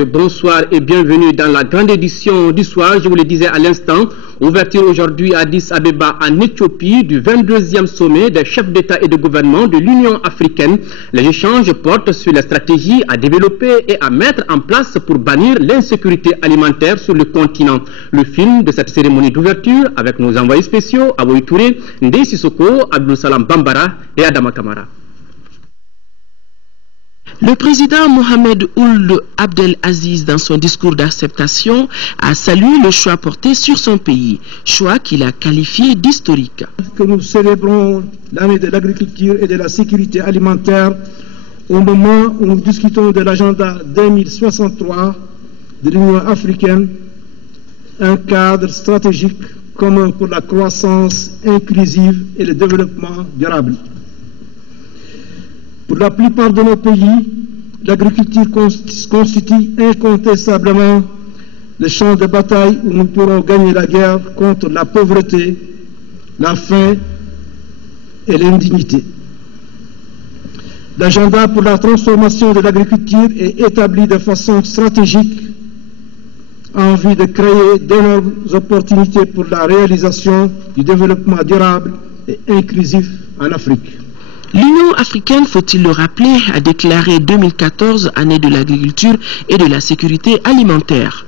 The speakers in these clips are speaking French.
Bonsoir et bienvenue dans la grande édition du soir. Je vous le disais à l'instant, ouverture aujourd'hui à Addis Abeba en Éthiopie du 22e sommet des chefs d'État et de gouvernement de l'Union africaine. Les échanges portent sur la stratégie à développer et à mettre en place pour bannir l'insécurité alimentaire sur le continent. Le film de cette cérémonie d'ouverture avec nos envoyés spéciaux Aboy Touré, Ndeye Sissoko, Abdul Salam Bambara et Adama Kamara. Le président Mohamed Ould Abdel Aziz, dans son discours d'acceptation, a salué le choix porté sur son pays, choix qu'il a qualifié d'historique. Que nous célébrons l'année de l'agriculture et de la sécurité alimentaire au moment où nous discutons de l'agenda 2063 de l'Union africaine, un cadre stratégique commun pour la croissance inclusive et le développement durable. Pour la plupart de nos pays, l'agriculture constitue incontestablement le champ de bataille où nous pourrons gagner la guerre contre la pauvreté, la faim et l'indignité. L'agenda pour la transformation de l'agriculture est établi de façon stratégique en vue de créer d'énormes opportunités pour la réalisation du développement durable et inclusif en Afrique. L'Union africaine, faut-il le rappeler, a déclaré 2014 année de l'agriculture et de la sécurité alimentaire.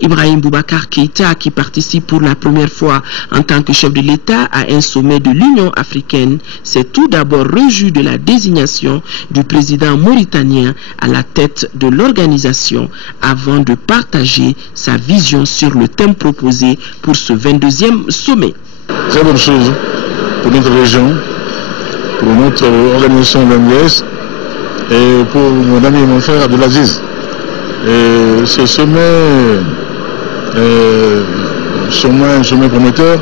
Ibrahim Boubacar Keïta, qui participe pour la première fois en tant que chef de l'État à un sommet de l'Union africaine, s'est tout d'abord réjoui de la désignation du président mauritanien à la tête de l'organisation avant de partager sa vision sur le thème proposé pour ce 22e sommet. Très bonne chose pour notre région, pour notre organisation de l'OMS et pour mon ami et mon frère Abdelaziz. Et ce sommet est sûrement un sommet prometteur.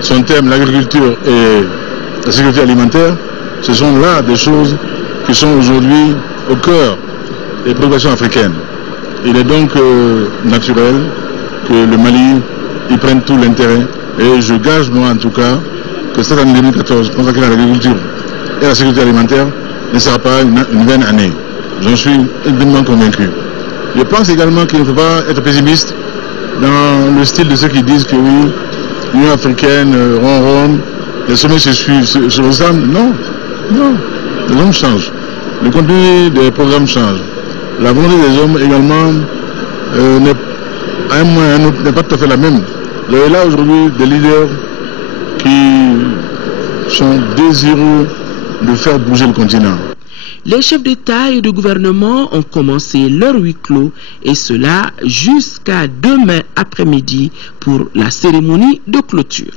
Son thème, l'agriculture et la sécurité alimentaire, ce sont là des choses qui sont aujourd'hui au cœur des préoccupations africaines. Il est donc naturel que le Mali y prenne tout l'intérêt. Et je gage, moi en tout cas, que cette année 2014, consacrée à l'agriculture et à la sécurité alimentaire, ne sera pas une vaine année. J'en suis évidemment convaincu. Je pense également qu'il ne faut pas être pessimiste dans le style de ceux qui disent que oui, l'Union africaine ronronne, les sommets se ressemblent. Non, non, les hommes changent. Le contenu des programmes change. La volonté des hommes également n'est pas tout à fait la même. Il y a là aujourd'hui des leaders qui sont désireux de faire bouger le continent. Les chefs d'État et de gouvernement ont commencé leur huis clos et cela jusqu'à demain après-midi pour la cérémonie de clôture.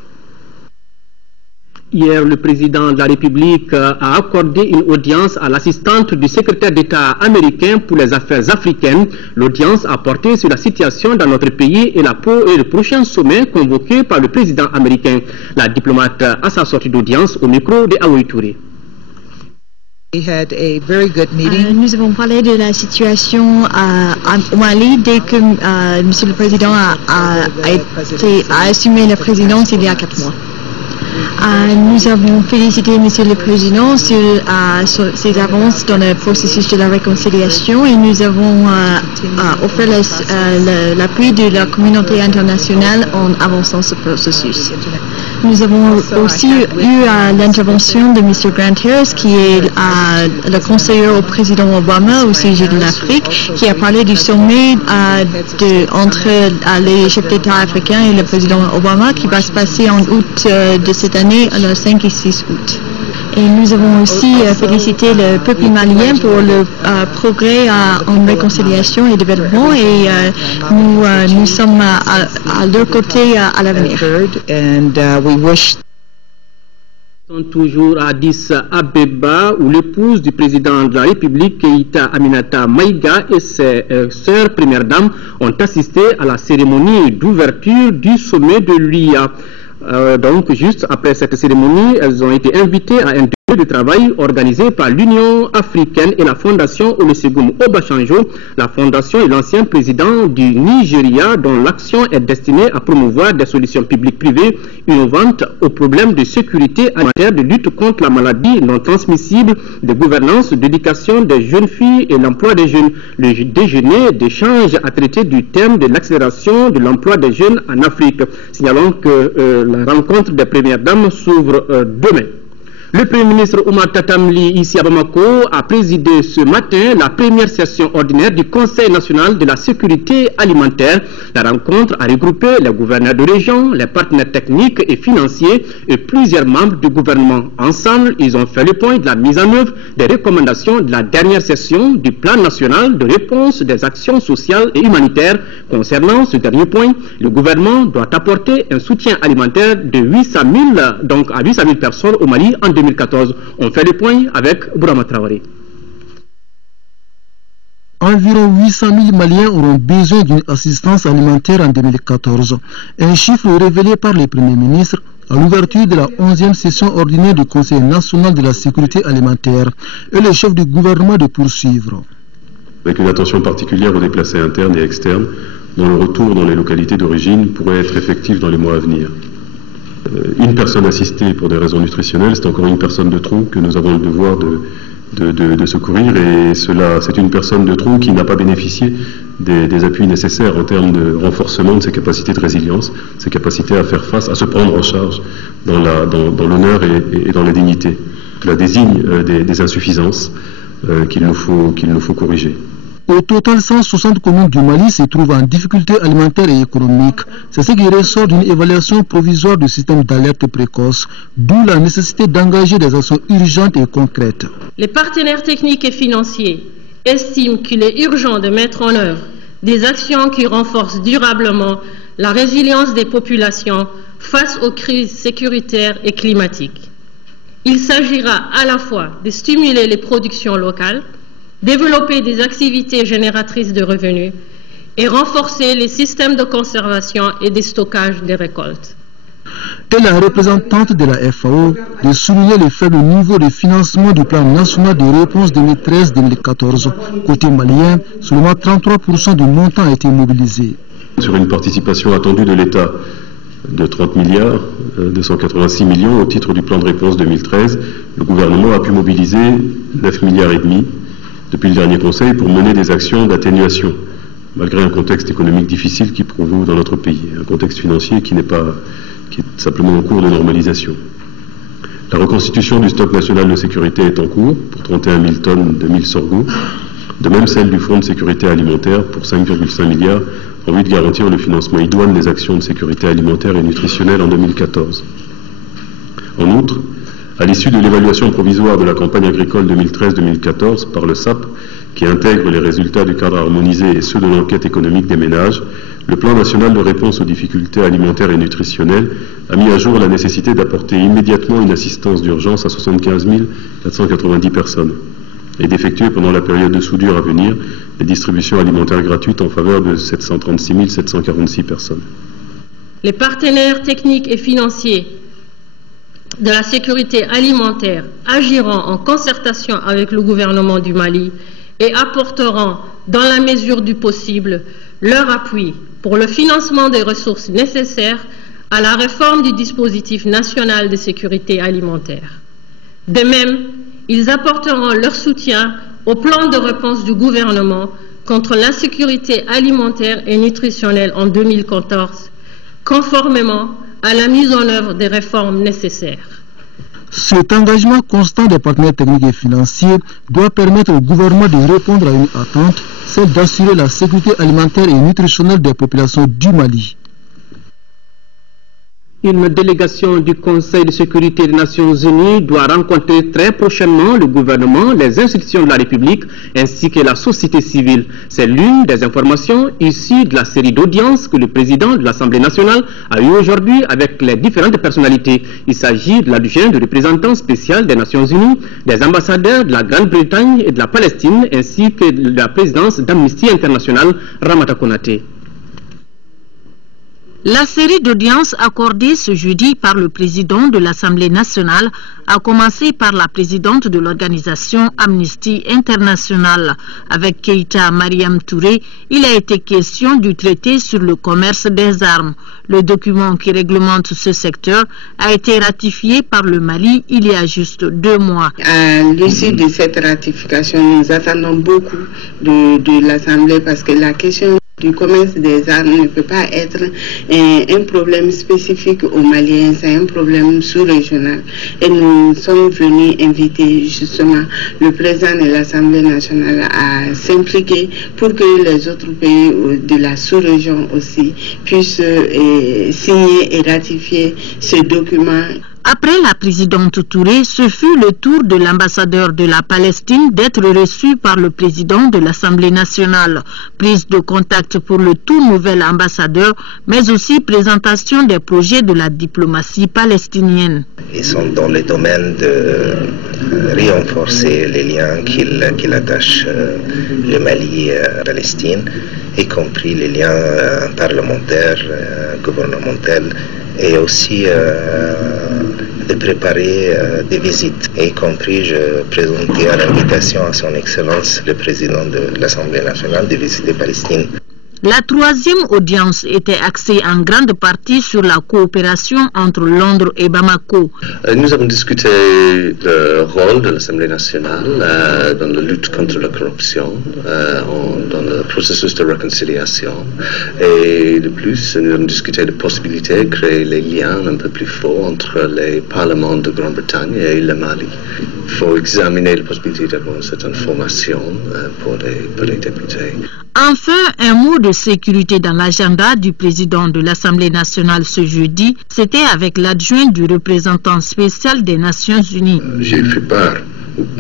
Hier, le président de la République a accordé une audience à l'assistante du secrétaire d'État américain pour les affaires africaines. L'audience a porté sur la situation dans notre pays et le prochain sommet convoqué par le président américain. La diplomate à sa sortie d'audience au micro de Aboy Touré. Nous avons parlé de la situation au Mali dès que Monsieur le Président a assumé la présidence il y a 4 mois. Nous avons félicité Monsieur le Président sur ses avances dans le processus de la réconciliation et nous avons offert l'appui de la communauté internationale en avançant ce processus. Nous avons aussi eu l'intervention de M. Grant Harris, qui est le conseiller au président Obama au sujet de l'Afrique, qui a parlé du sommet entre les chefs d'État africains et le président Obama, qui va se passer en août de cette année, le 5 et 6 août. Et nous avons aussi félicité le peuple malien pour le progrès en réconciliation et développement et nous sommes à leur côté à l'avenir. Nous sommes toujours à Addis Abeba où l'épouse du président de la République, Keïta Aminata Maïga, et ses sœurs premières dames ont assisté à la cérémonie d'ouverture du sommet de l'UIA. Donc juste après cette cérémonie, elles ont été invitées à un de travail organisé par l'Union africaine et la Fondation Olusegun Obasanjo. La Fondation est l'ancien président du Nigeria dont l'action est destinée à promouvoir des solutions publiques-privées innovantes aux problèmes de sécurité alimentaire, de lutte contre la maladie non transmissible, de gouvernance, d'éducation des jeunes filles et l'emploi des jeunes. Le déjeuner d'échange a traité du thème de l'accélération de l'emploi des jeunes en Afrique. Signalons que la rencontre des premières dames s'ouvre demain. Le Premier ministre Oumar Tatamli, ici à Bamako, a présidé ce matin la première session ordinaire du Conseil national de la sécurité alimentaire. La rencontre a regroupé les gouverneurs de région, les partenaires techniques et financiers et plusieurs membres du gouvernement. Ensemble, ils ont fait le point de la mise en œuvre des recommandations de la dernière session du plan national de réponse des actions sociales et humanitaires. Concernant ce dernier point, le gouvernement doit apporter un soutien alimentaire de 800 000 personnes au Mali en 2014. On fait le point avec Bourama Traoré. Environ 800 000 Maliens auront besoin d'une assistance alimentaire en 2014. Un chiffre révélé par le Premier ministre à l'ouverture de la 11e session ordinaire du Conseil national de la sécurité alimentaire et le chef du gouvernement de poursuivre. Avec une attention particulière aux déplacés internes et externes, dont le retour dans les localités d'origine pourrait être effectif dans les mois à venir. Une personne assistée pour des raisons nutritionnelles, c'est encore une personne de trop que nous avons le devoir de secourir, et c'est une personne de trop qui n'a pas bénéficié des appuis nécessaires en termes de renforcement de ses capacités de résilience, ses capacités à faire face, à se prendre en charge dans l'honneur et dans la dignité. Cela désigne des insuffisances qu'il nous faut corriger. Au total, 160 communes du Mali se trouvent en difficulté alimentaire et économique. C'est ce qui ressort d'une évaluation provisoire du système d'alerte précoce, d'où la nécessité d'engager des actions urgentes et concrètes. Les partenaires techniques et financiers estiment qu'il est urgent de mettre en œuvre des actions qui renforcent durablement la résilience des populations face aux crises sécuritaires et climatiques. Il s'agira à la fois de stimuler les productions locales, développer des activités génératrices de revenus et renforcer les systèmes de conservation et de stockage des récoltes. Et la représentante de la FAO de souligner le faible niveau de financement du plan national de réponse 2013-2014. Côté malien, seulement 33% du montant a été mobilisé. Sur une participation attendue de l'État de 30 milliards, 286 millions au titre du plan de réponse 2013, le gouvernement a pu mobiliser 9,5 milliards depuis le dernier conseil pour mener des actions d'atténuation, malgré un contexte économique difficile qui prévaut dans notre pays, un contexte financier qui est simplement en cours de normalisation. La reconstitution du stock national de sécurité est en cours pour 31 000 tonnes de mil sorgho, de même celle du Fonds de sécurité alimentaire pour 5,5 milliards en vue de garantir le financement idoine des actions de sécurité alimentaire et nutritionnelle en 2014. En outre, à l'issue de l'évaluation provisoire de la campagne agricole 2013-2014 par le SAP, qui intègre les résultats du cadre harmonisé et ceux de l'enquête économique des ménages, le plan national de réponse aux difficultés alimentaires et nutritionnelles a mis à jour la nécessité d'apporter immédiatement une assistance d'urgence à 75 490 personnes et d'effectuer pendant la période de soudure à venir les distributions alimentaires gratuites en faveur de 736 746 personnes. Les partenaires techniques et financiers de la sécurité alimentaire agiront en concertation avec le gouvernement du Mali et apporteront, dans la mesure du possible, leur appui pour le financement des ressources nécessaires à la réforme du dispositif national de sécurité alimentaire. De même, ils apporteront leur soutien au plan de réponse du gouvernement contre l'insécurité alimentaire et nutritionnelle en 2014, conformément à la mise en œuvre des réformes nécessaires. Cet engagement constant des partenaires techniques et financiers doit permettre au gouvernement de répondre à une attente, celle d'assurer la sécurité alimentaire et nutritionnelle des populations du Mali. Une délégation du Conseil de sécurité des Nations Unies doit rencontrer très prochainement le gouvernement, les institutions de la République ainsi que la société civile. C'est l'une des informations issues de la série d'audiences que le président de l'Assemblée nationale a eu aujourd'hui avec les différentes personnalités. Il s'agit de l'adjoint du représentant spécial des Nations Unies, des ambassadeurs de la Grande-Bretagne et de la Palestine ainsi que de la présidence d'Amnesty International, Ramata Konaté. La série d'audiences accordées ce jeudi par le président de l'Assemblée nationale a commencé par la présidente de l'organisation Amnesty International. Avec Keïta Mariam Touré, il a été question du traité sur le commerce des armes. Le document qui réglemente ce secteur a été ratifié par le Mali il y a juste 2 mois. À l'issue de cette ratification, nous attendons beaucoup de l'Assemblée parce que la question du commerce des armes ne peut pas être un problème spécifique aux Maliens, c'est un problème sous-régional. Et nous sommes venus inviter justement le président de l'Assemblée nationale à s'impliquer pour que les autres pays de la sous-région aussi puissent signer et ratifier ce document. Après la présidente Touré, ce fut le tour de l'ambassadeur de la Palestine d'être reçu par le président de l'Assemblée nationale. Prise de contact pour le tout nouvel ambassadeur, mais aussi présentation des projets de la diplomatie palestinienne. Ils sont dans le domaine de renforcer les liens qu'il attache le Mali à la Palestine, y compris les liens parlementaires, gouvernementaux, et aussi de préparer des visites, y compris je présentais à l'invitation à son Excellence le président de l'Assemblée nationale de visiter Palestine. La troisième audience était axée en grande partie sur la coopération entre Londres et Bamako. Nous avons discuté le rôle de l'Assemblée nationale dans la lutte contre la corruption, dans le processus de réconciliation. Et de plus, nous avons discuté de possibilités de créer les liens un peu plus forts entre les parlements de Grande-Bretagne et le Mali. Il faut examiner la possibilité d'avoir cette information pour les députés. Enfin, un mot de sécurité dans l'agenda du président de l'Assemblée nationale ce jeudi, c'était avec l'adjoint du représentant spécial des Nations Unies. J'ai fait part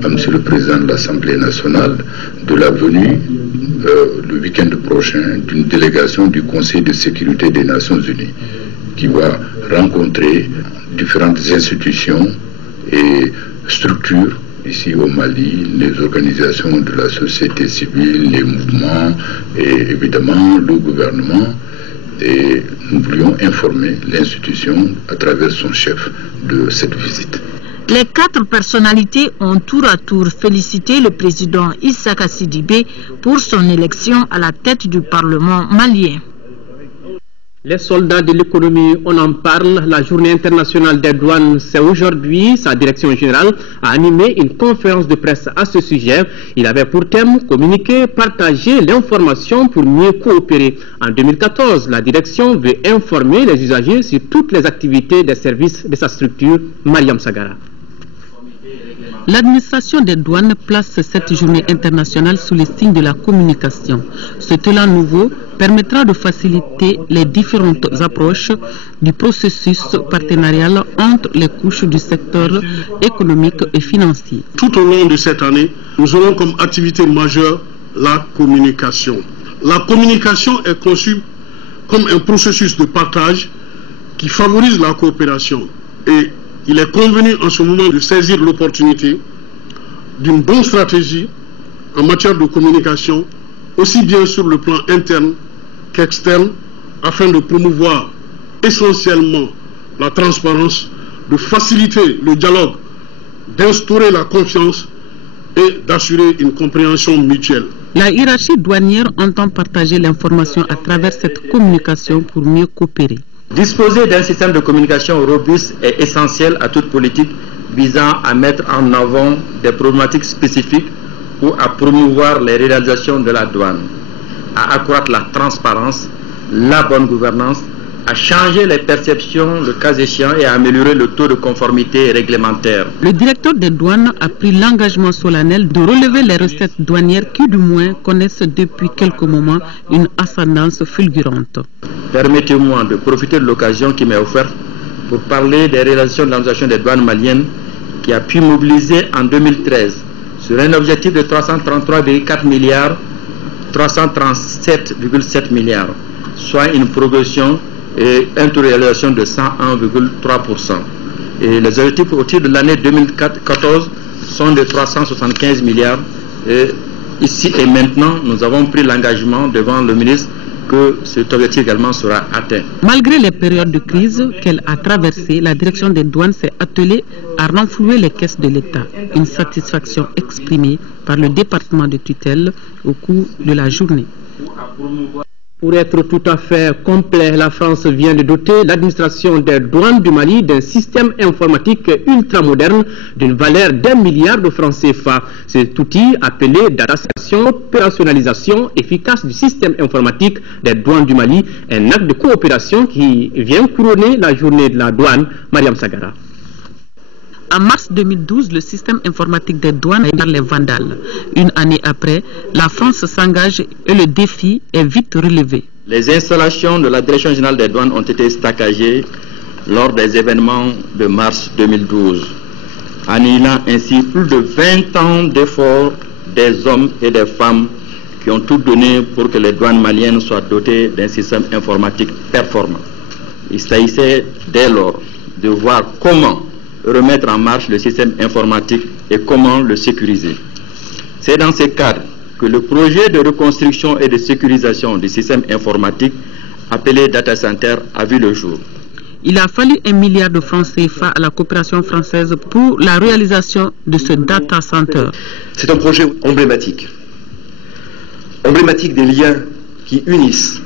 à M. le président de l'Assemblée nationale de la venue le week-end prochain d'une délégation du Conseil de sécurité des Nations Unies qui va rencontrer différentes institutions et structures ici au Mali, les organisations de la société civile, les mouvements et évidemment le gouvernement. Et nous voulions informer l'institution à travers son chef de cette visite. Les 4 personnalités ont tour à tour félicité le président Issaka Sidibé pour son élection à la tête du Parlement malien. Les soldats de l'économie, on en parle. La journée internationale des douanes, c'est aujourd'hui. Sa direction générale a animé une conférence de presse à ce sujet. Il avait pour thème communiquer, partager l'information pour mieux coopérer. En 2014, la direction veut informer les usagers sur toutes les activités des services de sa structure. Mariam Sagara. L'administration des douanes place cette journée internationale sous les signes de la communication. Ce talent nouveau permettra de faciliter les différentes approches du processus partenarial entre les couches du secteur économique et financier. Tout au long de cette année, nous aurons comme activité majeure la communication. La communication est conçue comme un processus de partage qui favorise la coopération. Et il est convenu en ce moment de saisir l'opportunité d'une bonne stratégie en matière de communication, aussi bien sur le plan interne qu'externe, afin de promouvoir essentiellement la transparence, de faciliter le dialogue, d'instaurer la confiance et d'assurer une compréhension mutuelle. La hiérarchie douanière entend partager l'information à travers cette communication pour mieux coopérer. Disposer d'un système de communication robuste est essentiel à toute politique visant à mettre en avant des problématiques spécifiques ou à promouvoir les réalisations de la douane, à accroître la transparence, la bonne gouvernance, à changer les perceptions le cas échéant et à améliorer le taux de conformité réglementaire. Le directeur des douanes a pris l'engagement solennel de relever les recettes douanières qui du moins connaissent depuis quelques moments une ascendance fulgurante. Permettez-moi de profiter de l'occasion qui m'est offerte pour parler des réalisations de l'administration des douanes maliennes qui a pu mobiliser en 2013 sur un objectif de 333,4 milliards, 337,7 milliards, soit une progression et un taux de réalisation de 101,3%. Et les objectifs au titre de l'année 2014 sont de 375 milliards. Et ici et maintenant, nous avons pris l'engagement devant le ministre que cet objectif également sera atteint. Malgré les périodes de crise qu'elle a traversées, la direction des douanes s'est attelée à renflouer les caisses de l'État. Une satisfaction exprimée par le département de tutelle au cours de la journée. Pour être tout à fait complet, la France vient de doter l'administration des douanes du Mali d'un système informatique ultramoderne d'une valeur d'1 milliard de francs CFA. Cet outil appelé Data Station, opérationnalisation efficace du système informatique des douanes du Mali, un acte de coopération qui vient couronner la journée de la douane. Mariam Sagara. En mars 2012, le système informatique des douanes est par les vandales. Une année après, la France s'engage et le défi est vite relevé. Les installations de la Direction générale des douanes ont été saccagées lors des événements de mars 2012, annihilant ainsi plus de 20 ans d'efforts des hommes et des femmes qui ont tout donné pour que les douanes maliennes soient dotées d'un système informatique performant. Il s'agissait dès lors de voir comment remettre en marche le système informatique et comment le sécuriser. C'est dans ce cadre que le projet de reconstruction et de sécurisation du système informatique appelé Data Center a vu le jour. Il a fallu 1 milliard de francs CFA à la coopération française pour la réalisation de ce Data Center. C'est un projet emblématique. Emblématique des liens qui unissent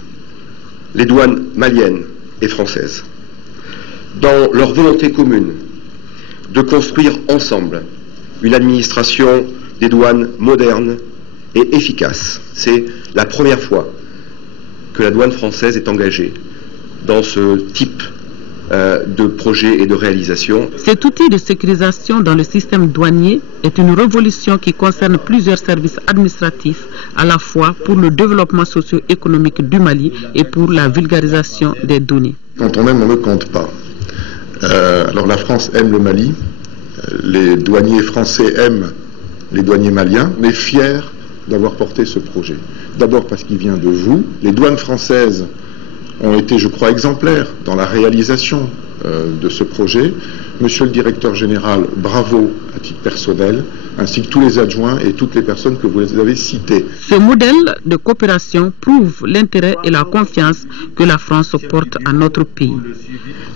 les douanes maliennes et françaises dans leur volonté commune de construire ensemble une administration des douanes moderne et efficace. C'est la première fois que la douane française est engagée dans ce type de projet et de réalisation. Cet outil de sécurisation dans le système douanier est une révolution qui concerne plusieurs services administratifs, à la fois pour le développement socio-économique du Mali et pour la vulgarisation des données. Quand on aime, on ne compte pas. Alors la France aime le Mali, les douaniers français aiment les douaniers maliens, mais fiers d'avoir porté ce projet. D'abord parce qu'il vient de vous. Les douanes françaises ont été, je crois, exemplaires dans la réalisation de ce projet. Monsieur le directeur général, bravo à titre personnel, ainsi que tous les adjoints et toutes les personnes que vous avez citées. Ce modèle de coopération prouve l'intérêt et la confiance que la France porte à notre pays.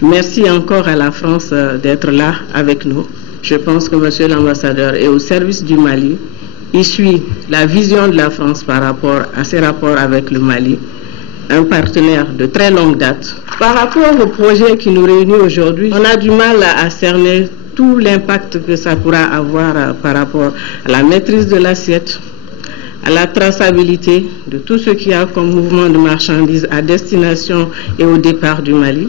Merci encore à la France d'être là avec nous. Je pense que monsieur l'ambassadeur est au service du Mali. Il suit la vision de la France par rapport à ses rapports avec le Mali, un partenaire de très longue date. Par rapport au projet qui nous réunit aujourd'hui, on a du mal à cerner tout l'impact que ça pourra avoir par rapport à la maîtrise de l'assiette, à la traçabilité de tout ce qu'il y a comme mouvement de marchandises à destination et au départ du Mali,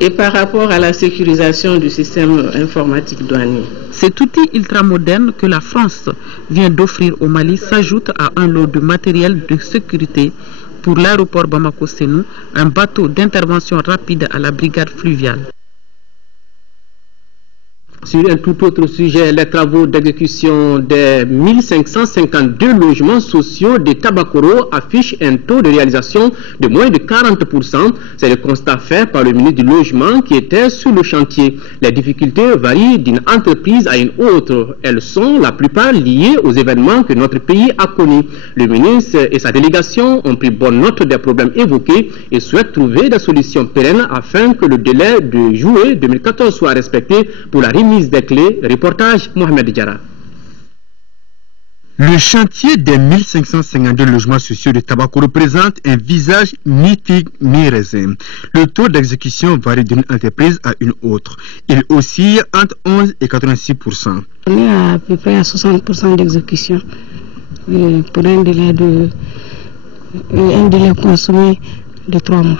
et par rapport à la sécurisation du système informatique douanier. Cet outil ultramoderne que la France vient d'offrir au Mali s'ajoute à un lot de matériel de sécurité pour l'aéroport Bamako-Sénou, un bateau d'intervention rapide à la brigade fluviale. Sur un tout autre sujet, les travaux d'exécution des 1552 logements sociaux des Tabakoro affichent un taux de réalisation de moins de 40%. C'est le constat fait par le ministre du Logement qui était sur le chantier. Les difficultés varient d'une entreprise à une autre. Elles sont la plupart liées aux événements que notre pays a connus. Le ministre et sa délégation ont pris bonne note des problèmes évoqués et souhaitent trouver des solutions pérennes afin que le délai de juillet 2014 soit respecté pour la remise des clés. Reportage Mohamed Diarra. Le chantier des 1552 logements sociaux de Tabakoro représente un visage mi-tigre, mi-raisin. Le taux d'exécution varie d'une entreprise à une autre. Il oscille entre 11 et 86%. On est à peu près à 60% d'exécution pour un délai consommé de 3 mois.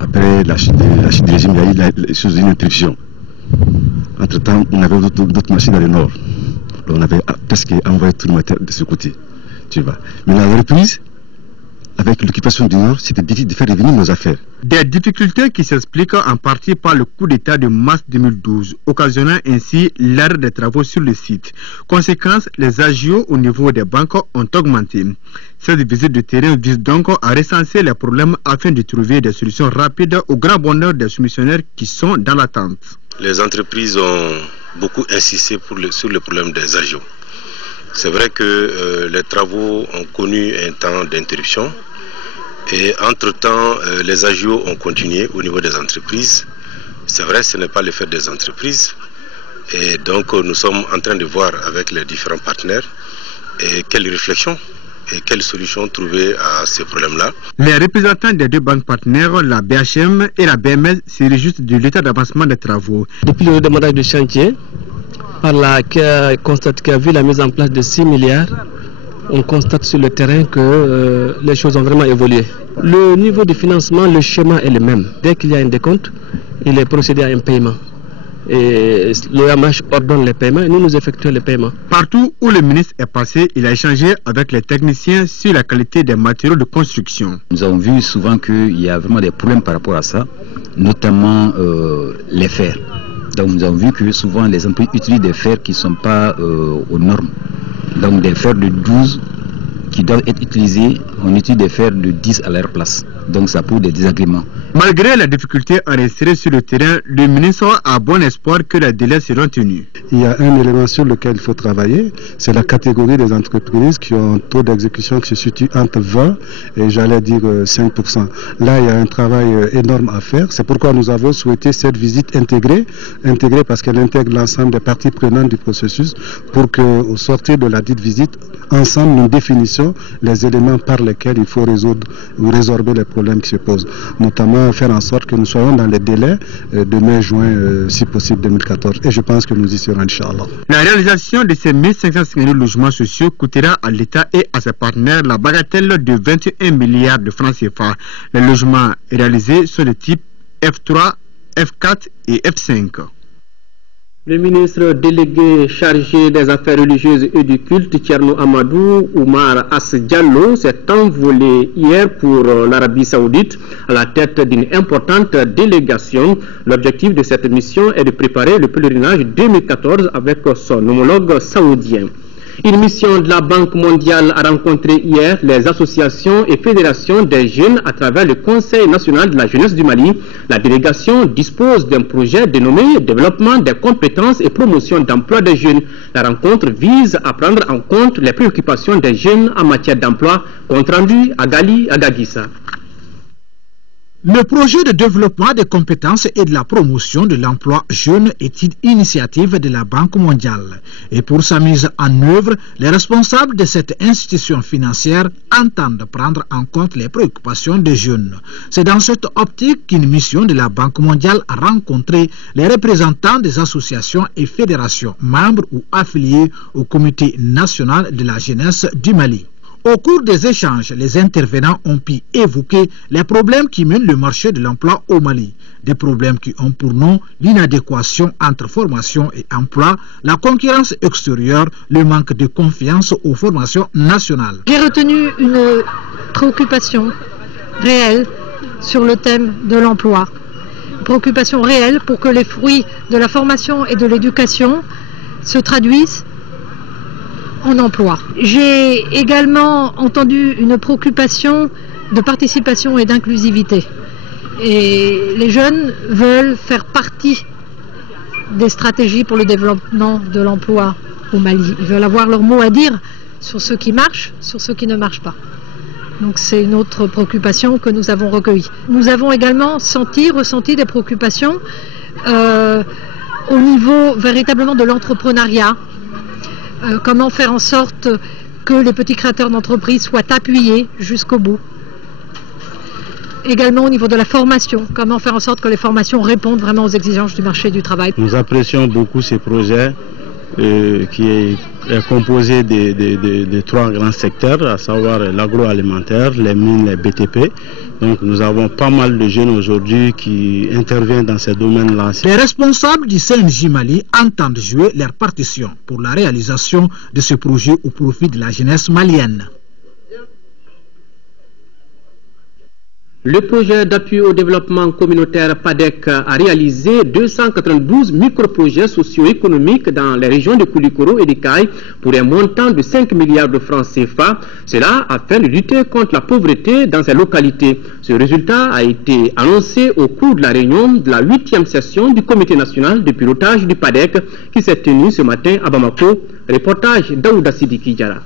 Après la chute du régime, il y a eu une interruption. Entre-temps, on avait d'autres machines dans le nord. On avait presque envoyé tout le matériel de ce côté. Tu vois. Mais la reprise, avec l'occupation du nord, c'était difficile de faire revenir nos affaires. Des difficultés qui s'expliquent en partie par le coup d'État de mars 2012, occasionnant ainsi l'arrêt des travaux sur le site. Conséquence, les agios au niveau des banques ont augmenté. Cette visite de terrain vise donc à recenser les problèmes afin de trouver des solutions rapides au grand bonheur des soumissionnaires qui sont dans l'attente. Les entreprises ont beaucoup insisté sur le problème des agios. C'est vrai que les travaux ont connu un temps d'interruption Et entre-temps, les agios ont continué au niveau des entreprises. C'est vrai, ce n'est pas le fait des entreprises. Et donc, nous sommes en train de voir avec les différents partenaires quelles réflexions et quelles solutions trouver à ces problèmes-là. Les représentants des deux banques partenaires, la BHM et la BMS, se réjouissent de l'état d'avancement des travaux. Depuis le redémarrage du chantier, qui a vu la mise en place de 6 milliards, on constate sur le terrain que les choses ont vraiment évolué. Le niveau de financement, le schéma est le même. Dès qu'il y a un décompte, il est procédé à un paiement. Et le MH ordonne les paiements et nous effectuons les paiements. Partout où le ministre est passé, il a échangé avec les techniciens sur la qualité des matériaux de construction. Nous avons vu souvent qu'il y a vraiment des problèmes par rapport à ça, notamment les fers. Donc nous avons vu que souvent les entreprises utilisent des fers qui ne sont pas aux normes. Donc des fers de 12 qui doivent être utilisés, on utilise des fers de 10 à leur place. Donc ça pose des désagréments. Malgré la difficulté enregistrée sur le terrain, le ministre a bon espoir que les délais seront tenus. Il y a un élément sur lequel il faut travailler, c'est la catégorie des entreprises qui ont un taux d'exécution qui se situe entre 20 et j'allais dire 5%. Là, il y a un travail énorme à faire. C'est pourquoi nous avons souhaité cette visite intégrée parce qu'elle intègre l'ensemble des parties prenantes du processus pour qu'au sortir de la dite visite, ensemble, nous définissions les éléments par lesquels il faut résoudre ou résorber les problèmes qui se posent. Notamment faire en sorte que nous soyons dans les délais de mai-juin, si possible 2014. Et je pense que nous y serons, Inch'Allah. La réalisation de ces 1550 logements sociaux coûtera à l'État et à ses partenaires la bagatelle de 21 milliards de francs CFA. Les logements réalisés sont de type F3, F4 et F5. Le ministre délégué chargé des affaires religieuses et du culte, Thierno Amadou Oumar As Diallo, s'est envolé hier pour l'Arabie Saoudite à la tête d'une importante délégation. L'objectif de cette mission est de préparer le pèlerinage 2014 avec son homologue saoudien. Une mission de la Banque mondiale a rencontré hier les associations et fédérations des jeunes à travers le Conseil national de la jeunesse du Mali. La délégation dispose d'un projet dénommé Développement des compétences et promotion d'emploi des jeunes. La rencontre vise à prendre en compte les préoccupations des jeunes en matière d'emploi. Compte rendu à Gali Agagissa. Le projet de développement des compétences et de la promotion de l'emploi jeune est une initiative de la Banque mondiale. Et pour sa mise en œuvre, les responsables de cette institution financière entendent prendre en compte les préoccupations des jeunes. C'est dans cette optique qu'une mission de la Banque mondiale a rencontré les représentants des associations et fédérations membres ou affiliés au Comité national de la jeunesse du Mali. Au cours des échanges, les intervenants ont pu évoquer les problèmes qui mènent le marché de l'emploi au Mali. Des problèmes qui ont pour nom l'inadéquation entre formation et emploi, la concurrence extérieure, le manque de confiance aux formations nationales. J'ai retenu une préoccupation réelle sur le thème de l'emploi. Préoccupation réelle pour que les fruits de la formation et de l'éducation se traduisent en emploi. J'ai également entendu une préoccupation de participation et d'inclusivité. Et les jeunes veulent faire partie des stratégies pour le développement de l'emploi au Mali. Ils veulent avoir leur mot à dire sur ce qui marche, sur ce qui ne marche pas. Donc c'est une autre préoccupation que nous avons recueillie. Nous avons également ressenti des préoccupations au niveau véritablement de l'entrepreneuriat. Comment faire en sorte que les petits créateurs d'entreprises soient appuyés jusqu'au bout. Également au niveau de la formation, comment faire en sorte que les formations répondent vraiment aux exigences du marché du travail. Nous apprécions beaucoup ces projets qui est composé de trois grands secteurs, à savoir l'agroalimentaire, les mines, les BTP. Donc nous avons pas mal de jeunes aujourd'hui qui interviennent dans ces domaines-là. Les responsables du CNJ Mali entendent jouer leur partition pour la réalisation de ce projet au profit de la jeunesse malienne. Le projet d'appui au développement communautaire PADEC a réalisé 292 micro-projets socio-économiques dans les régions de Koulikoro et d'Ikaï pour un montant de 5 milliards de francs CFA. Cela afin de lutter contre la pauvreté dans ces localités. Ce résultat a été annoncé au cours de la réunion de la 8e session du Comité national de pilotage du PADEC qui s'est tenue ce matin à Bamako. Reportage d'Aouda Sidiki Diara.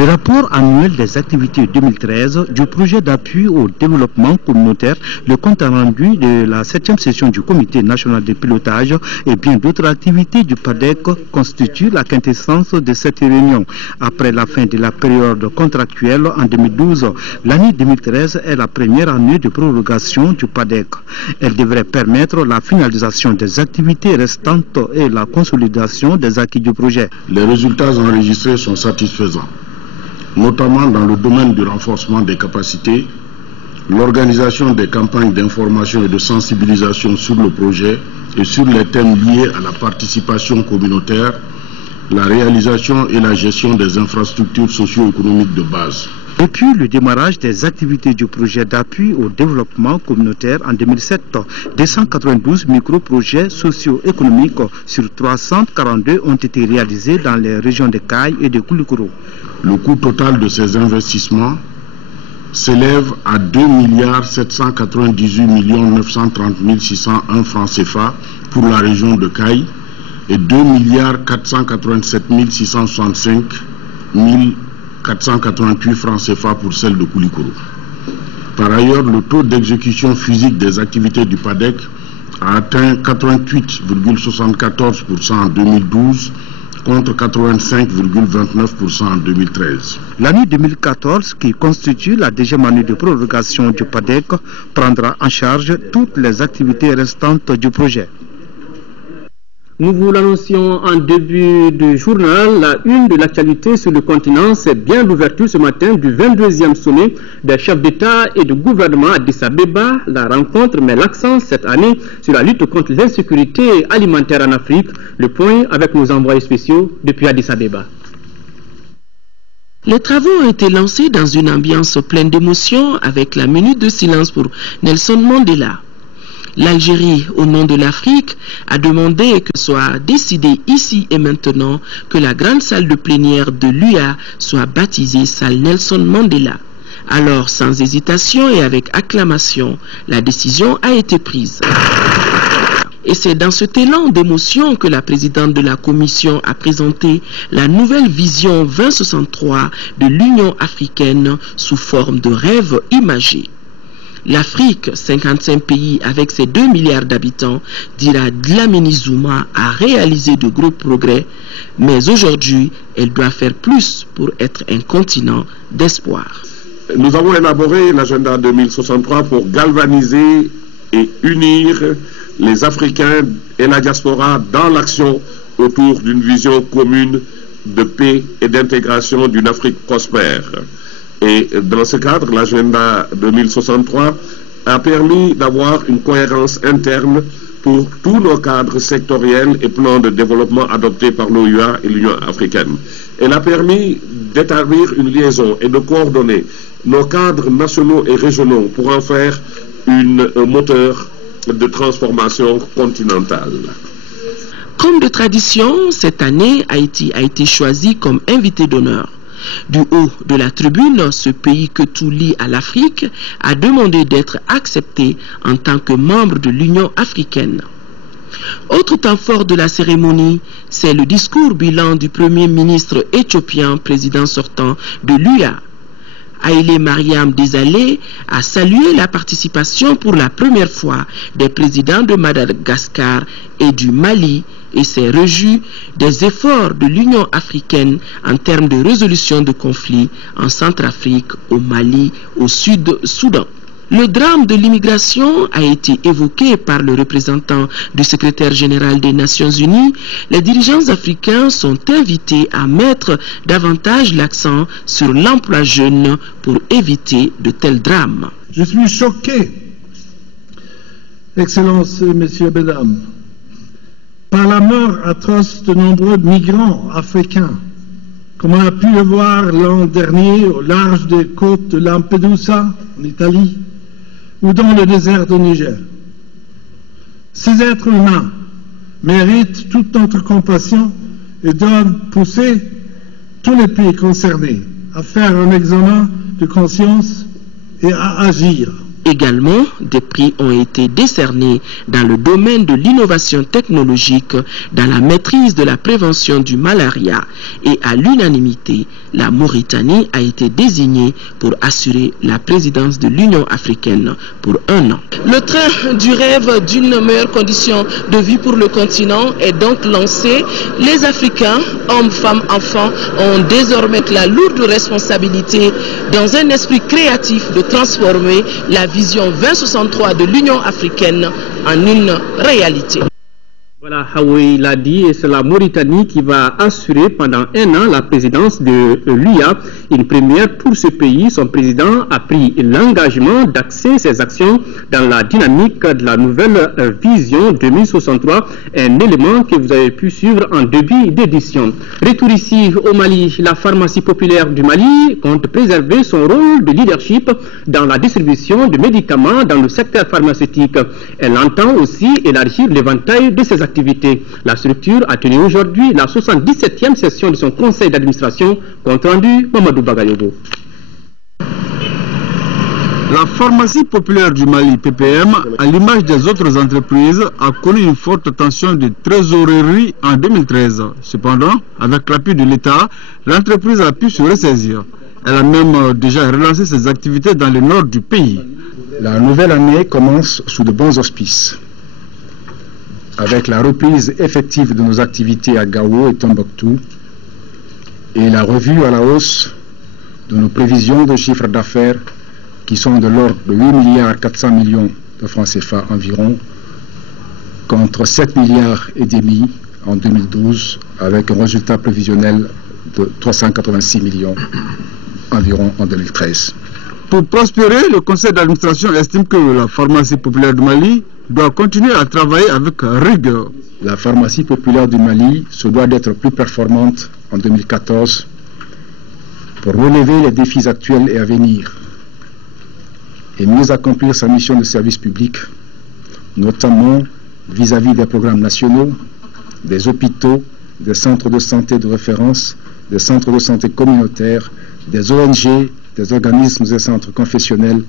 Le rapport annuel des activités 2013 du projet d'appui au développement communautaire, le compte rendu de la 7e session du comité national de pilotage et bien d'autres activités du PADEC constituent la quintessence de cette réunion. Après la fin de la période contractuelle en 2012, l'année 2013 est la première année de prorogation du PADEC. Elle devrait permettre la finalisation des activités restantes et la consolidation des acquis du projet. Les résultats enregistrés sont satisfaisants, notamment dans le domaine du renforcement des capacités, l'organisation des campagnes d'information et de sensibilisation sur le projet et sur les thèmes liés à la participation communautaire, la réalisation et la gestion des infrastructures socio-économiques de base. Depuis le démarrage des activités du projet d'appui au développement communautaire en 2007, 292 micro-projets socio-économiques sur 342 ont été réalisés dans les régions de Kayes et de Koulikoro. Le coût total de ces investissements s'élève à 2 798 930 601 francs CFA pour la région de Kayes et 2 487 665 488 francs CFA pour celle de Koulikoro. Par ailleurs, le taux d'exécution physique des activités du PADEC a atteint 88,74% en 2012 contre 85,29% en 2013. L'année 2014, qui constitue la deuxième année de prorogation du PADEC, prendra en charge toutes les activités restantes du projet. Nous vous l'annoncions en début de journal, la une de l'actualité sur le continent, c'est bien l'ouverture ce matin du 22e sommet des chefs d'État et de gouvernement à Addis Abeba. La rencontre met l'accent cette année sur la lutte contre l'insécurité alimentaire en Afrique. Le point avec nos envoyés spéciaux depuis Addis Abeba. Les travaux ont été lancés dans une ambiance pleine d'émotion avec la minute de silence pour Nelson Mandela. L'Algérie, au nom de l'Afrique, a demandé que soit décidé ici et maintenant que la grande salle de plénière de l'UA soit baptisée salle Nelson Mandela. Alors, sans hésitation et avec acclamation, la décision a été prise. Et c'est dans cet élan d'émotion que la présidente de la Commission a présenté la nouvelle vision 2063 de l'Union africaine sous forme de rêve imagé. L'Afrique, 55 pays avec ses 2 milliards d'habitants, dira Dlamini Zuma, a réalisé de gros progrès, mais aujourd'hui, elle doit faire plus pour être un continent d'espoir. Nous avons élaboré l'agenda 2063 pour galvaniser et unir les Africains et la diaspora dans l'action autour d'une vision commune de paix et d'intégration d'une Afrique prospère. Et dans ce cadre, l'agenda 2063 a permis d'avoir une cohérence interne pour tous nos cadres sectoriels et plans de développement adoptés par l'OUA et l'Union africaine. Elle a permis d'établir une liaison et de coordonner nos cadres nationaux et régionaux pour en faire un moteur de transformation continentale. Comme de tradition, cette année, Haïti a été choisi comme invité d'honneur. Du haut de la tribune, ce pays que tout lie à l'Afrique a demandé d'être accepté en tant que membre de l'Union africaine. Autre temps fort de la cérémonie, c'est le discours bilan du Premier ministre éthiopien, président sortant de l'UA. Haïlé Mariam Desalegn a salué la participation pour la première fois des présidents de Madagascar et du Mali et s'est réjoui des efforts de l'Union africaine en termes de résolution de conflits en Centrafrique, au Mali, au Sud-Soudan. Le drame de l'immigration a été évoqué par le représentant du secrétaire général des Nations Unies. Les dirigeants africains sont invités à mettre davantage l'accent sur l'emploi jeune pour éviter de tels drames. Je suis choqué, Excellences, Messieurs, Mesdames, par la mort atroce de nombreux migrants africains, comme on a pu le voir l'an dernier au large des côtes de Lampedusa, en Italie, ou dans le désert du Niger. Ces êtres humains méritent toute notre compassion et doivent pousser tous les pays concernés à faire un examen de conscience et à agir. Également, des prix ont été décernés dans le domaine de l'innovation technologique, dans la maîtrise de la prévention du malaria. Et à l'unanimité, la Mauritanie a été désignée pour assurer la présidence de l'Union africaine pour 1 an. Le train du rêve d'une meilleure condition de vie pour le continent est donc lancé. Les Africains, hommes, femmes, enfants, ont désormais la lourde responsabilité, dans un esprit créatif, de transformer la vision 2063 de l'Union africaine en une réalité. Voilà, Hawaii l'a dit, et c'est la Mauritanie qui va assurer pendant 1 an la présidence de l'UA, une première pour ce pays. Son président a pris l'engagement d'axer ses actions dans la dynamique de la nouvelle vision 2063, un élément que vous avez pu suivre en début d'édition. Retour ici au Mali, la pharmacie populaire du Mali compte préserver son rôle de leadership dans la distribution de médicaments dans le secteur pharmaceutique. Elle entend aussi élargir l'éventail de ses activités. La structure a tenu aujourd'hui la 77e session de son conseil d'administration, compte rendu Mamadou Bagayogo. La pharmacie populaire du Mali, PPM, à l'image des autres entreprises, a connu une forte tension de trésorerie en 2013. Cependant, avec l'appui de l'État, l'entreprise a pu se ressaisir. Elle a même déjà relancé ses activités dans le nord du pays. La nouvelle année commence sous de bons auspices, avec la reprise effective de nos activités à Gao et Tombouctou et la revue à la hausse de nos prévisions de chiffre d'affaires qui sont de l'ordre de 8 milliards 400 millions de francs CFA environ, contre 7 milliards et demi en 2012, avec un résultat prévisionnel de 386 millions environ en 2013. Pour prospérer, le conseil d'administration estime que la pharmacie populaire du Mali doit continuer à travailler avec rigueur. La pharmacie populaire du Mali se doit d'être plus performante en 2014 pour relever les défis actuels et à venir et mieux accomplir sa mission de service public, notamment vis-à-vis des programmes nationaux, des hôpitaux, des centres de santé de référence, des centres de santé communautaires, des ONG, des organismes et centres confessionnels,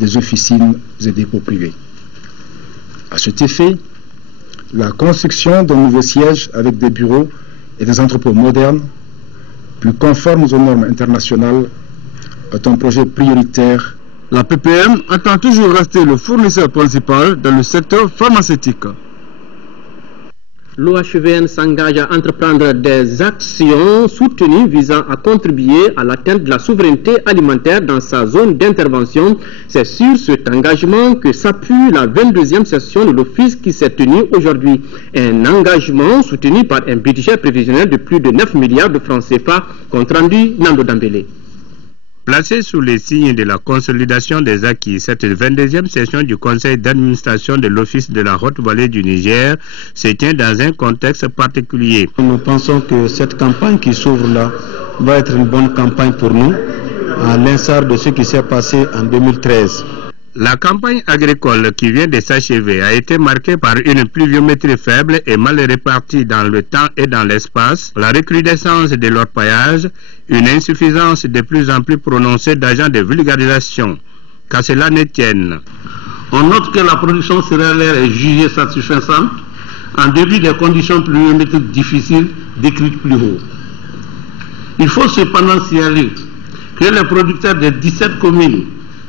des officines et dépôts privés. À cet effet, la construction d'un nouveau siège avec des bureaux et des entrepôts modernes, plus conformes aux normes internationales, est un projet prioritaire. La PPM entend toujours rester le fournisseur principal dans le secteur pharmaceutique. L'OHVN s'engage à entreprendre des actions soutenues visant à contribuer à l'atteinte de la souveraineté alimentaire dans sa zone d'intervention. C'est sur cet engagement que s'appuie la 22e session de l'Office qui s'est tenue aujourd'hui. Un engagement soutenu par un budget prévisionnel de plus de 9 milliards de francs CFA, compte rendu Nando Dambélé. Placée sous les signes de la consolidation des acquis, cette 22e session du conseil d'administration de l'Office de la Haute-Vallée du Niger se tient dans un contexte particulier. Nous pensons que cette campagne qui s'ouvre là va être une bonne campagne pour nous, à l'instar de ce qui s'est passé en 2013. La campagne agricole qui vient de s'achever a été marquée par une pluviométrie faible et mal répartie dans le temps et dans l'espace, la recrudescence de l'orpaillage, une insuffisance de plus en plus prononcée d'agents de vulgarisation. Qu'à cela ne tienne. On note que la production céréalière est jugée satisfaisante en dépit des conditions pluviométriques difficiles décrites plus haut. Il faut cependant signaler que les producteurs des 17 communes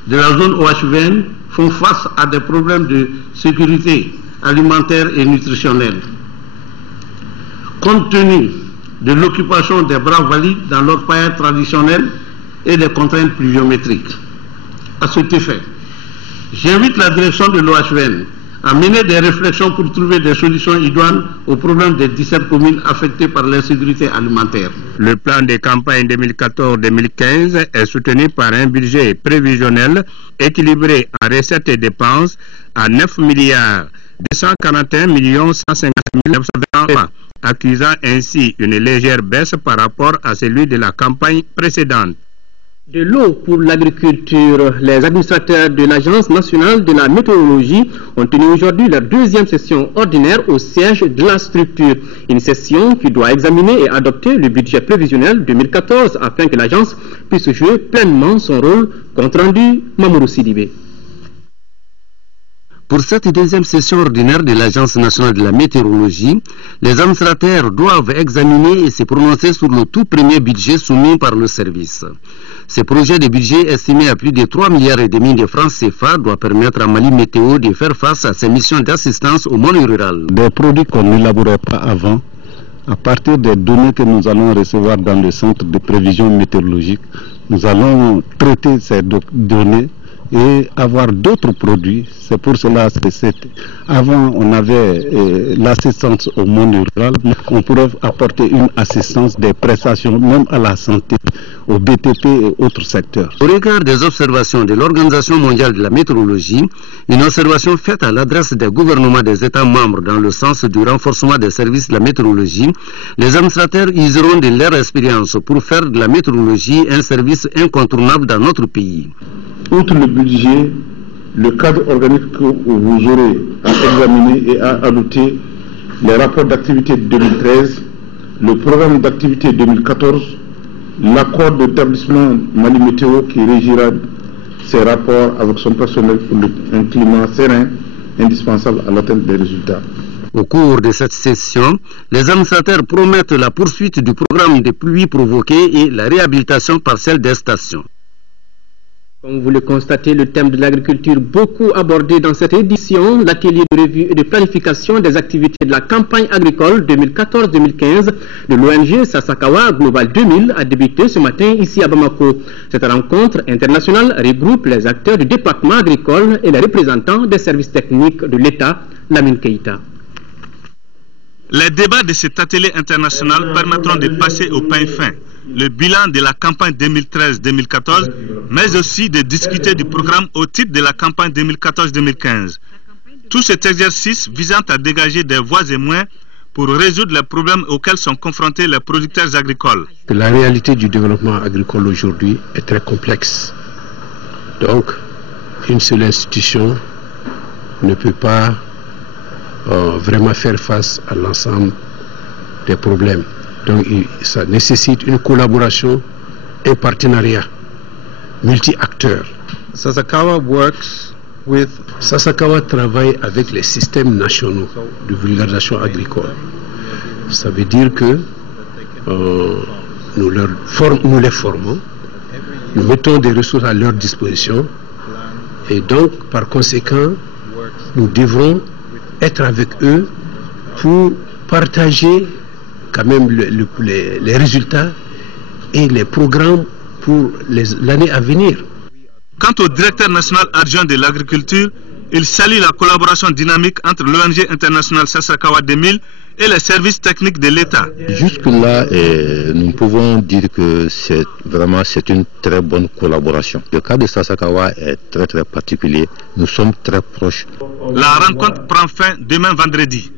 de la zone OHVN font face à des problèmes de sécurité alimentaire et nutritionnelle. Compte tenu de l'occupation des braves valides dans leur paillage traditionnel et des contraintes pluviométriques. À cet effet, j'invite la direction de l'OHVN à mener des réflexions pour trouver des solutions idoines aux problèmes des 17 communes affectées par l'insécurité alimentaire. Le plan de campagne 2014-2015 est soutenu par un budget prévisionnel équilibré en recettes et dépenses à 9 milliards 241 150 920, accusant ainsi une légère baisse par rapport à celui de la campagne précédente. De l'eau pour l'agriculture, les administrateurs de l'Agence nationale de la météorologie ont tenu aujourd'hui leur 2e session ordinaire au siège de la structure. Une session qui doit examiner et adopter le budget prévisionnel 2014 afin que l'agence puisse jouer pleinement son rôle, compte rendu Mamoudou Sidibé. Pour cette deuxième session ordinaire de l'Agence nationale de la météorologie, les administrateurs doivent examiner et se prononcer sur le tout premier budget soumis par le service. Ce projet de budget estimé à plus de 3,5 milliards de francs CFA doit permettre à Mali Météo de faire face à ses missions d'assistance au monde rural. Des produits qu'on n'élaborait pas avant, à partir des données que nous allons recevoir dans le centre de prévision météorologique, nous allons traiter ces données et avoir d'autres produits. C'est pour cela que avant on avait l'assistance au monde rural, on pourrait apporter une assistance des prestations même à la santé, au BTP et autres secteurs. Au regard des observations de l'Organisation mondiale de la météorologie, une observation faite à l'adresse des gouvernements des États membres dans le sens du renforcement des services de la météorologie, les administrateurs useront de leur expérience pour faire de la météorologie un service incontournable dans notre pays. Outre le budget, le cadre organique que vous aurez à examiner et à adopter, les rapports d'activité 2013, le programme d'activité 2014, l'accord d'établissement Mali Météo qui régira ces rapports avec son personnel pour un climat serein, indispensable à l'atteinte des résultats. Au cours de cette session, les administrateurs promettent la poursuite du programme de pluies provoquées et la réhabilitation partielle des stations. Comme vous le constatez, le thème de l'agriculture beaucoup abordé dans cette édition, l'atelier de revue et de planification des activités de la campagne agricole 2014-2015 de l'ONG Sasakawa Global 2000 a débuté ce matin ici à Bamako. Cette rencontre internationale regroupe les acteurs du département agricole et les représentants des services techniques de l'État, Lamine Keïta. Les débats de cet atelier international permettront de passer au pain fin le bilan de la campagne 2013-2014, mais aussi de discuter du programme au titre de la campagne 2014-2015. Tout cet exercice visant à dégager des voies et moyens pour résoudre les problèmes auxquels sont confrontés les producteurs agricoles. La réalité du développement agricole aujourd'hui est très complexe. Donc, une seule institution ne peut pas vraiment faire face à l'ensemble des problèmes. Donc ça nécessite une collaboration, un partenariat multi-acteurs. Sasakawa travaille avec les systèmes nationaux de vulgarisation agricole. Ça veut dire que nous les formons, nous mettons des ressources à leur disposition et donc par conséquent nous devrons être avec eux pour partager quand même les résultats et les programmes pour l'année à venir. Quant au directeur national adjoint de l'agriculture, il salue la collaboration dynamique entre l'ONG internationale Sasakawa 2000 et les services techniques de l'État. Jusque-là, nous pouvons dire que c'est une très bonne collaboration. Le cas de Sasakawa est très très particulier. Nous sommes très proches. La rencontre prend fin demain vendredi.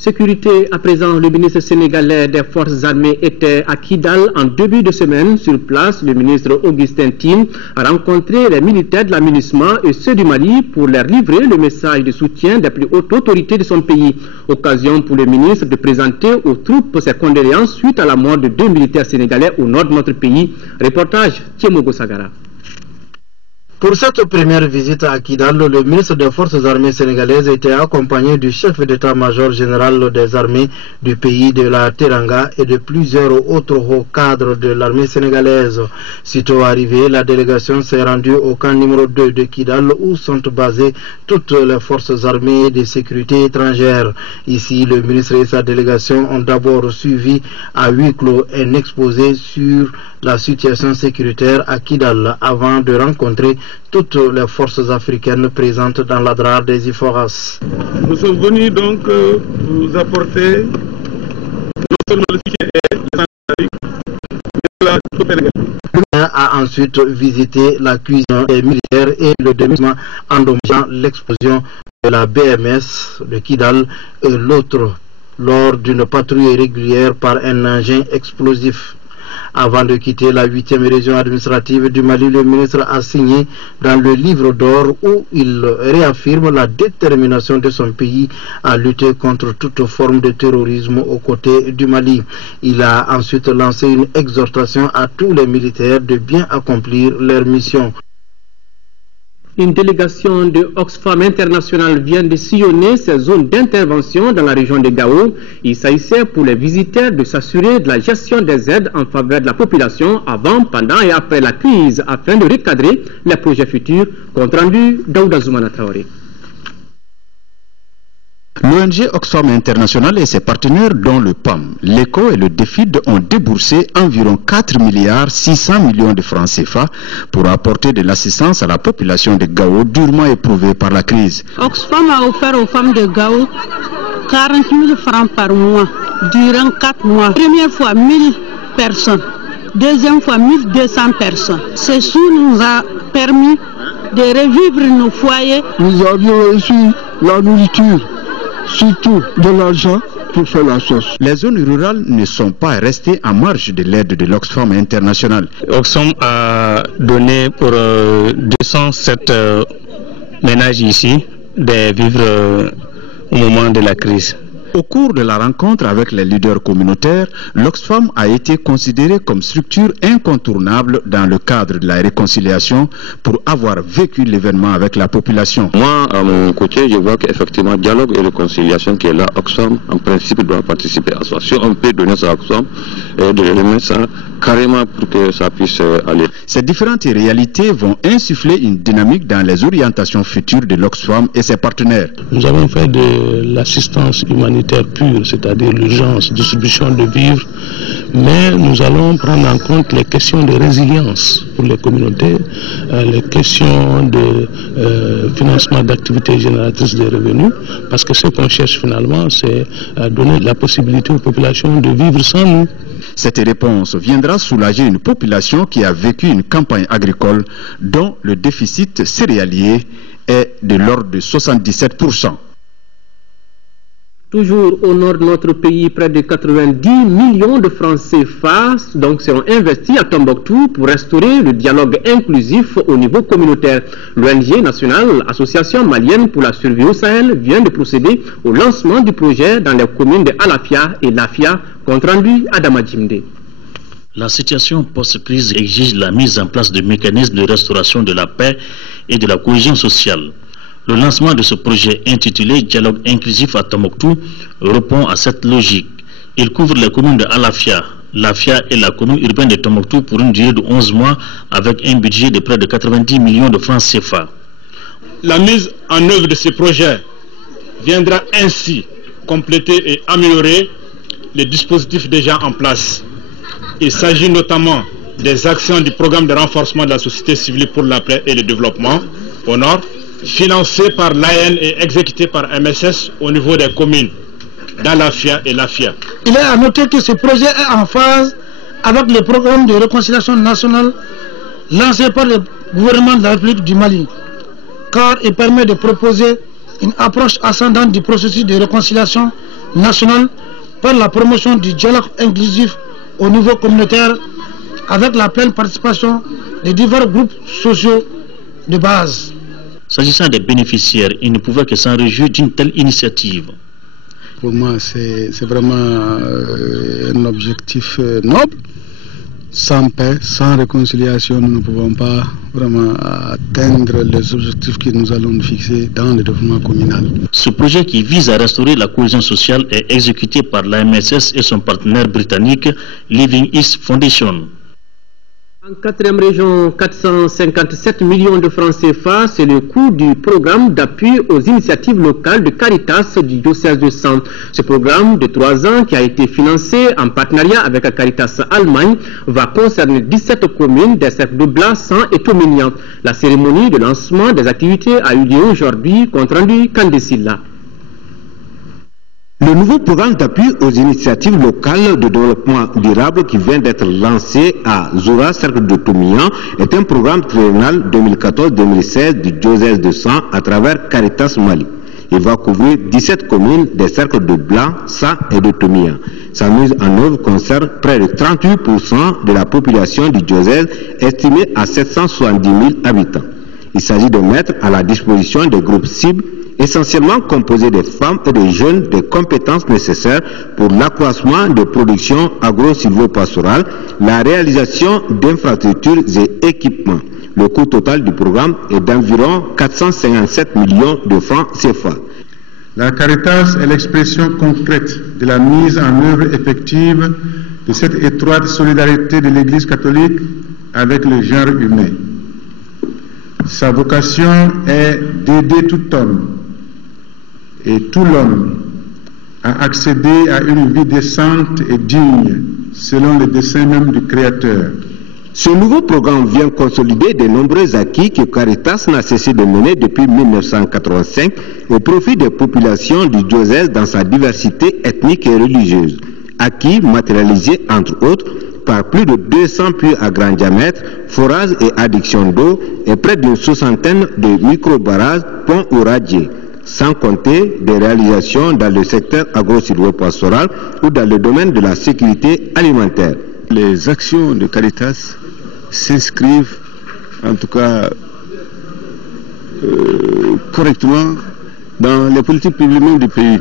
Sécurité, à présent, le ministre sénégalais des Forces armées était à Kidal en début de semaine. Sur place, le ministre Augustin Tine a rencontré les militaires de l'aménagement et ceux du Mali pour leur livrer le message de soutien des plus hautes autorités de son pays. Occasion pour le ministre de présenter aux troupes ses condoléances suite à la mort de 2 militaires sénégalais au nord de notre pays. Reportage Tiemogo Sagara. Pour cette première visite à Kidal, le ministre des Forces armées sénégalaises était accompagné du chef d'état-major général des armées du pays de la Teranga et de plusieurs autres hauts cadres de l'armée sénégalaise. Sitôt arrivé, la délégation s'est rendue au camp numéro 2 de Kidal où sont basées toutes les forces armées de sécurité étrangère. Ici, le ministre et sa délégation ont d'abord suivi à huis clos un exposé sur la situation sécuritaire à Kidal avant de rencontrer toutes les forces africaines présentes dans la DRAR des IFORAS. Nous sommes venus donc vous apporter non seulement le soutien et les mais la coopération. Le a ensuite visité la cuisine des militaires et le démissement endommageant l'explosion de la BMS de Kidal et l'autre lors d'une patrouille régulière par un engin explosif. Avant de quitter la 8e région administrative du Mali, le ministre a signé dans le livre d'or où il réaffirme la détermination de son pays à lutter contre toute forme de terrorisme aux côtés du Mali. Il a ensuite lancé une exhortation à tous les militaires de bien accomplir leur mission. Une délégation de Oxfam International vient de sillonner ces zones d'intervention dans la région de Gao. Il s'agissait pour les visiteurs de s'assurer de la gestion des aides en faveur de la population avant, pendant et après la crise afin de recadrer les projets futurs. Compte rendu Daouda Zoumana Traoré. L'ONG Oxfam International et ses partenaires dont le PAM, l'ECO et le DEFID ont déboursé environ 4 milliards 600 millions de francs CFA pour apporter de l'assistance à la population de Gao durement éprouvée par la crise. Oxfam a offert aux femmes de Gao 40 000 francs par mois durant 4 mois. Première fois 1000 personnes, deuxième fois 1200 personnes. Ce sous nous a permis de revivre nos foyers. Nous avions reçu la nourriture, surtout de l'argent pour faire la sauce. Les zones rurales ne sont pas restées en marge de l'aide de l'Oxfam International. Oxfam a donné pour 207 ménages ici des vivres au moment de la crise. Au cours de la rencontre avec les leaders communautaires, l'Oxfam a été considérée comme structure incontournable dans le cadre de la réconciliation pour avoir vécu l'événement avec la population. Moi, à mon côté, je vois qu'effectivement, dialogue et réconciliation qui est là, Oxfam, en principe, doit participer à ça. Si on peut donner ça à Oxfam, et de remettre ça carrément pour que ça puisse aller. Ces différentes réalités vont insuffler une dynamique dans les orientations futures de l'Oxfam et ses partenaires. Nous avons fait de l'assistance humanitaire pure, c'est-à-dire l'urgence, distribution de vivres, mais nous allons prendre en compte les questions de résilience pour les communautés, les questions de financement d'activités génératrices de revenus, parce que ce qu'on cherche finalement, c'est donner la possibilité aux populations de vivre sans nous. Cette réponse viendra soulager une population qui a vécu une campagne agricole dont le déficit céréalier est de l'ordre de 77%. Toujours au nord de notre pays, près de 90 millions de francs CFA seront investis à Tombouctou pour restaurer le dialogue inclusif au niveau communautaire. L'ONG nationale Association malienne pour la survie au Sahel vient de procéder au lancement du projet dans les communes de Alafia et Lafia, compte rendu Adama Djimde. La situation post-crise exige la mise en place de mécanismes de restauration de la paix et de la cohésion sociale. Le lancement de ce projet intitulé Dialogue inclusif à Tombouctou répond à cette logique. Il couvre les communes de Alafia, Lafia et la commune urbaine de Tombouctou pour une durée de 11 mois avec un budget de près de 90 millions de francs CFA. La mise en œuvre de ce projet viendra ainsi compléter et améliorer les dispositifs déjà en place. Il s'agit notamment des actions du programme de renforcement de la société civile pour la paix et le développement au nord, financé par l'AN et exécuté par MSS au niveau des communes d'Alafia et Lafia. Il est à noter que ce projet est en phase avec le programme de réconciliation nationale lancé par le gouvernement de la République du Mali, car il permet de proposer une approche ascendante du processus de réconciliation nationale par la promotion du dialogue inclusif au niveau communautaire avec la pleine participation des divers groupes sociaux de base. S'agissant des bénéficiaires, ils ne pouvaient que s'en réjouir d'une telle initiative. Pour moi, c'est vraiment un objectif noble. Sans paix, sans réconciliation, nous ne pouvons pas vraiment atteindre les objectifs que nous allons nous fixer dans le développement communal. Ce projet qui vise à restaurer la cohésion sociale est exécuté par l'AMSS et son partenaire britannique Living East Foundation. En quatrième région, 457 millions de francs CFA, c'est le coût du programme d'appui aux initiatives locales de Caritas du diocèse de Sens. Ce programme de 3 ans qui a été financé en partenariat avec Caritas Allemagne va concerner 17 communes des cercles de Blas, Sens et Tomignan. La cérémonie de lancement des activités a eu lieu aujourd'hui, compte rendu Kandesilla. Le nouveau programme d'appui aux initiatives locales de développement durable qui vient d'être lancé à Zoura, cercle de Tomignan, est un programme triennal 2014-2016 du diocèse de Sens à travers Caritas Mali. Il va couvrir 17 communes des cercles de Blas, Sens et de Tomignan. Sa mise en œuvre concerne près de 38% de la population du diocèse, estimée à 770 000 habitants. Il s'agit de mettre à la disposition des groupes cibles essentiellement composé de femmes et de jeunes des compétences nécessaires pour l'accroissement de production agro-silvopastorale, la réalisation d'infrastructures et équipements, Le coût total du programme est d'environ 457 millions de francs CFA. La Caritas est l'expression concrète de la mise en œuvre effective de cette étroite solidarité de l'Église catholique avec le genre humain. Sa vocation est d'aider tout homme et tout l'homme à accéder à une vie décente et digne selon le dessein même du Créateur. Ce nouveau programme vient consolider de nombreux acquis que Caritas n'a cessé de mener depuis 1985 au profit des populations du diocèse dans sa diversité ethnique et religieuse. Acquis matérialisés entre autres par plus de 200 puits à grand diamètre, forages et adductions d'eau et près d'une soixantaine de micro-barrages, ponts ou radiers, sans compter des réalisations dans le secteur agro-silvopastoral ou dans le domaine de la sécurité alimentaire. Les actions de Caritas s'inscrivent en tout cas correctement dans les politiques publiques du pays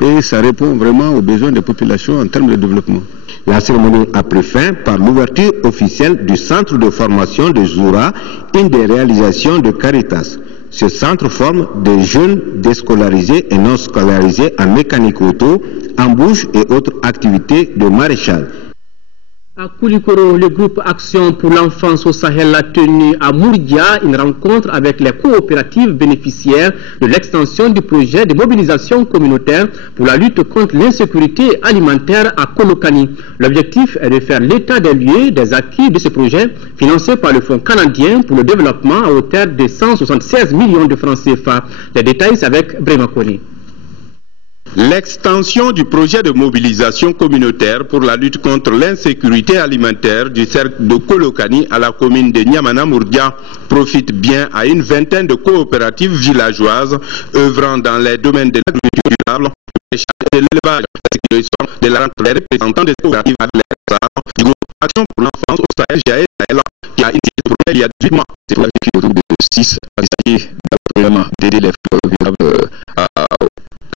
et ça répond vraiment aux besoins des populations en termes de développement. La cérémonie a pris fin par l'ouverture officielle du centre de formation de Zoura, une des réalisations de Caritas. Ce centre forme des jeunes déscolarisés et non scolarisés en mécanique auto, embauche et autres activités de maréchal. À Koulikoro, le groupe Action pour l'enfance au Sahel a tenu à Mourdia une rencontre avec les coopératives bénéficiaires de l'extension du projet de mobilisation communautaire pour la lutte contre l'insécurité alimentaire à Kolokani. L'objectif est de faire l'état des lieux des acquis de ce projet financé par le Fonds canadien pour le développement à hauteur de 176 millions de francs CFA. Les détails c'est avec Bremakoni. L'extension du projet de mobilisation communautaire pour la lutte contre l'insécurité alimentaire du cercle de Kolokani à la commune de Niamana-Mourdia profite bien à une vingtaine de coopératives villageoises œuvrant dans les domaines de l'agriculture durable, de l'élevage, de la rentrée, les représentants des coopératives du groupe Action pour l'enfance au Sahel, qui a initié ce projet il y a 18 mois. C'est pour qui autour de 6 à d'aider les fleurs durables à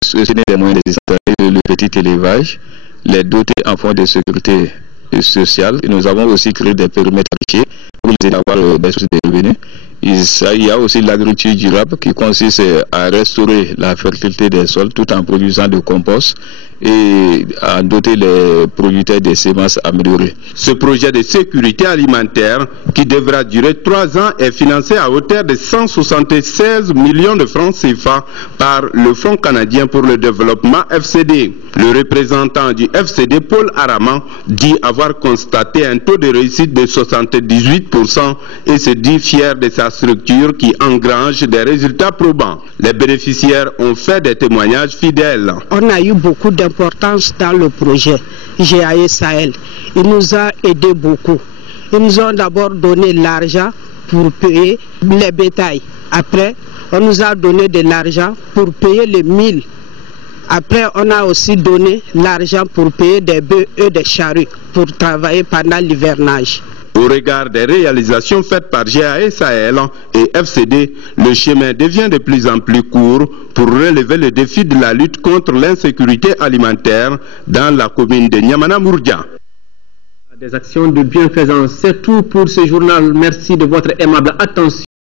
soutenir les moyens des le petit élevage, les doter en fonds de sécurité sociale. Et nous avons aussi créé des périmètres fichiers pour les aider à avoir des sources de revenus. Il y a aussi l'agriculture durable qui consiste à restaurer la fertilité des sols tout en produisant de compost et à doter les producteurs des semences améliorées. Ce projet de sécurité alimentaire qui devra durer 3 ans est financé à hauteur de 176 millions de francs CFA par le Fonds canadien pour le développement FCD. Le représentant du FCD, Paul Araman, dit avoir constaté un taux de réussite de 78% et se dit fier de sa structure qui engrange des résultats probants. Les bénéficiaires ont fait des témoignages fidèles. On a eu beaucoup d'importance dans le projet GAE Sahel. Il nous a aidé beaucoup. Ils nous ont d'abord donné l'argent pour payer les bétails. Après, on nous a donné de l'argent pour payer les milles. Après, on a aussi donné l'argent pour payer des bœufs et des charrues pour travailler pendant l'hivernage. Au regard des réalisations faites par GAE Sahel et FCD, le chemin devient de plus en plus court pour relever le défi de la lutte contre l'insécurité alimentaire dans la commune de Niamana-Mourdia. Des actions de bienfaisance, c'est tout pour ce journal. Merci de votre aimable attention.